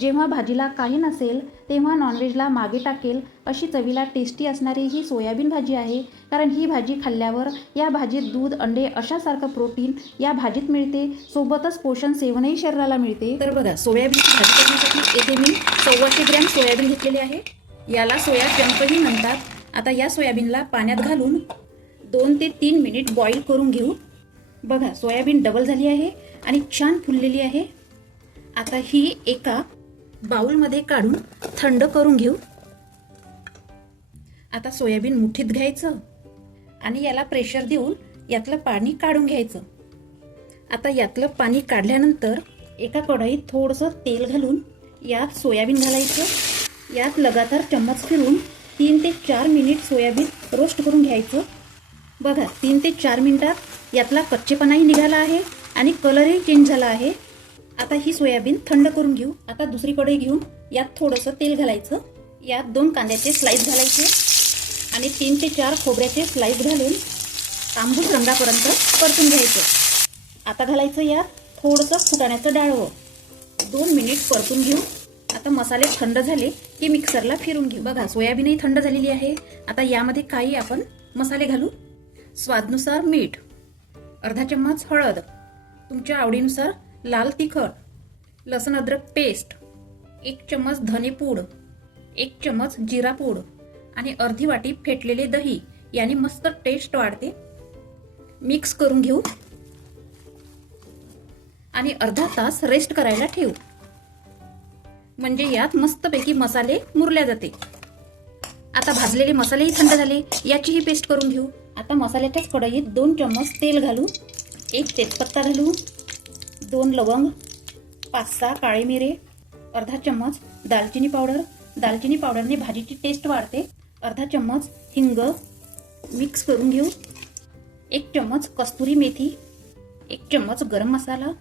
जेव्हा भाजीला काही नसेल तेव्हा नॉनव्हेजला मागे टाकेल अशी चवीला टेस्टी असणारी ही सोयाबीन भाजी आहे. कारण ही भाजी खाल्ल्यावर या भाजीत दूध, अंडे अशासारखं प्रोटीन या भाजीत मिळते. सोबतच पोषण सेवनही शरीराला मिळते. तर बघा, सोयाबीनची भाजी करण्यासाठी येथे मी 125 ग्रॅम सोयाबीन घेतलेले आहे. याला सोया चंकही म्हणतात. आता या सोयाबीनला पाण्यात घालून 2 ते 3 मिनिट बॉईल करून घेऊ. बघा, सोयाबीन डबल झाली आहे आणि छान फुललेली आहे. आता ही एका बाउलमध्ये काढून थंड करून घेऊ. आता सोयाबीन मुठीत घ्यायचं आणि याला प्रेशर देऊन यातलं पाणी काढून घ्यायचं. आता यातलं पाणी काढल्यानंतर एका कढईत थोडंसं तेल घालून यात सोयाबीन घालायचं. यात लगातार चम्मच फिरून 3 ते 4 मिनिट सोयाबीन रोस्ट करून घ्यायचं. बघा, 3 ते 4 मिनिटात यातला कच्चेपणाही निघाला आहे आणि कलरही चेंज झाला आहे. आता ही सोयाबीन थंड करून घेऊ. आता दुसरी कढई घेऊन यात थोडंसं तेल घालायचं. यात 2 कांद्याचे स्लाइस घालायचे आणि 3 ते 4 खोबऱ्याचे स्लाइस घालून तांबूस रंगापर्यंत परतून घ्यायचं. आता घालायचं यात थोडंसं फुटाण्याचं डाळवं. 2 मिनिट परतून घेऊ. आता मसाले थंड झाले की मिक्सरला फिरून घेऊ. बघा, सोयाबीनही थंड झालेली आहे. आता यामध्ये काही आपण मसाले घालू. स्वादनुसार मीठ, अर्धा चम्मच हळद, तुमच्या आवडीनुसार लाल तिखट, लसूण अद्रक पेस्ट, 1 चम्मच धनेपूड, 1 चम्मच जिरा पूड आणि अर्धी वाटी फेटलेले दही. याने मस्त टेस्ट वाढते. मिक्स करून घेऊ आणि अर्धा तास रेस्ट करायला ठेवू. म्हणजे यात मस्तपैकी मसाले मुरल्या जाते. आता भाजलेले मसालेही थंड झाले. याचीही पेस्ट करून घेऊ. आता मसाल्याच्याच कढईत 2 चम्मच तेल घालू. 1 तेजपत्ता घालू, 2 लवंग, 5-6 काळे मिरे, अर्धा चम्मच दालचिनी पावडर. दालचिनी पावडरने भाजीची टेस्ट वाढते. अर्धा चम्मच हिंग. मिक्स करून घेऊ. 1 चम्मच कस्तुरी मेथी, 1 चम्मच गरम मसाला.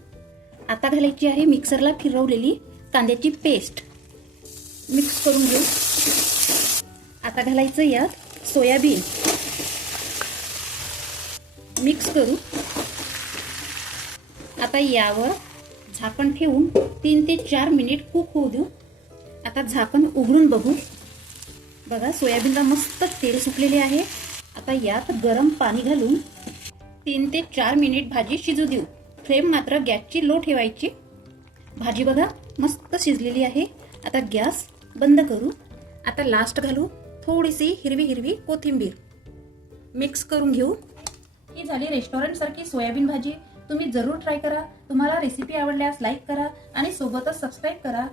आता घालायची आहे मिक्सरला फिरवलेली कांद्याची पेस्ट. मिक्स करून घेऊ. आता घालायचं यात सोयाबीन. मिक्स करू. आता यावर झाकण ठेवून 3 ते 4 मिनिट कुक होऊ देऊ. आता झाकण उघडून बघू. बघा, सोयाबीनला मस्त तेल सुटलेले आहे. आता यात गरम पाणी घालून 3 ते 4 मिनिट भाजी शिजू देऊ. फ्लेम मात्र गॅसची लो ठेवायची. भाजी बघा मस्त शिजलेली आहे. आता गॅस बंद करू. आता लास्ट घालू थोडीशी हिरवी कोथिंबीर. मिक्स करून घेऊ. ही झाली रेस्टॉरंट सारखी सोयाबीन भाजी. तुम्ही जरूर ट्राय करा. तुम्हाला रेसिपी आवडल्यास लाईक करा आणि सोबतच सबस्क्राईब करा.